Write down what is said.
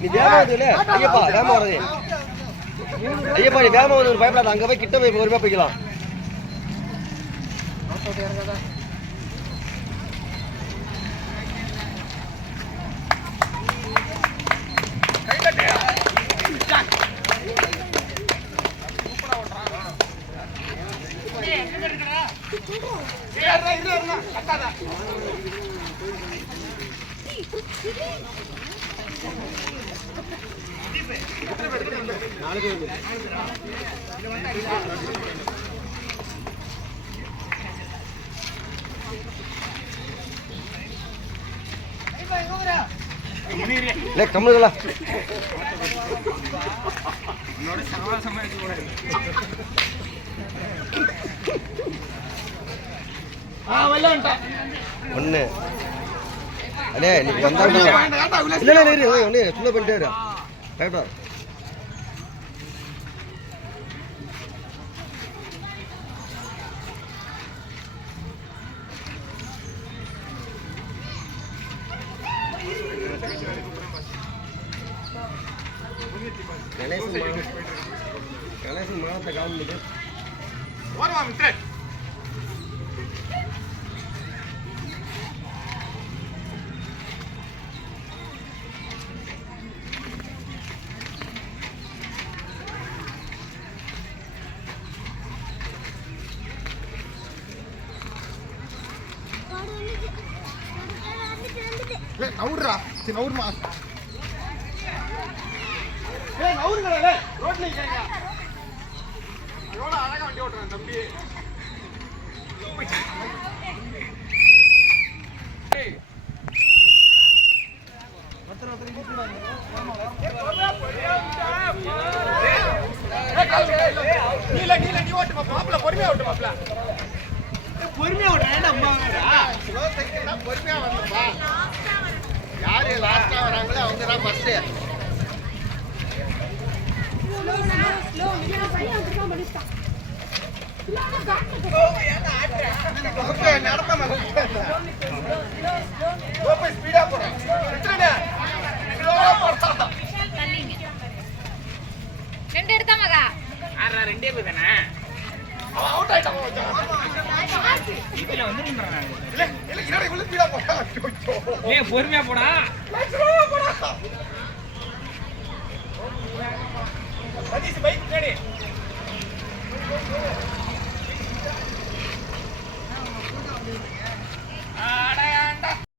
நீ வேகமா வந்து ஐயப்பா வேகமா வரது ஐயப்பா நீ வேகமா வந்து பயப்படாத அங்க போய் கிட்ட போய் பொறுமையா போய்க்கலாம் கம்முங்களா ஒண்ணு அண்ணே நீ வந்தா இல்ல ஒண்ணு சும்மா பண்ணிட்டே இரு பயப்படா கணேசன் மானத்தை காமிட்டு ஓரமா மிஸ்டர் நவுடுறா சரி நவுடுமா நவுருங்களே ரோட்ல நிக்கிறீங்க எவ்வளோ அழகா வண்டி ஓட்டுறேன் தம்பி நீ ஓட்டு மாப்பிள்ள பொறுமையா ஓட்டு மாப்பிள்ள பொறுமையா ஓட்டுறேன் பொறுமையா வரணும்பா யாரு லாஸ்டா வராங்களோ அவங்க தான் ஃபர்ஸ்ட் ரெண்டு எடுத்தா மகா ரெண்டே பேர் தானே பொறுமையா போடா பைக்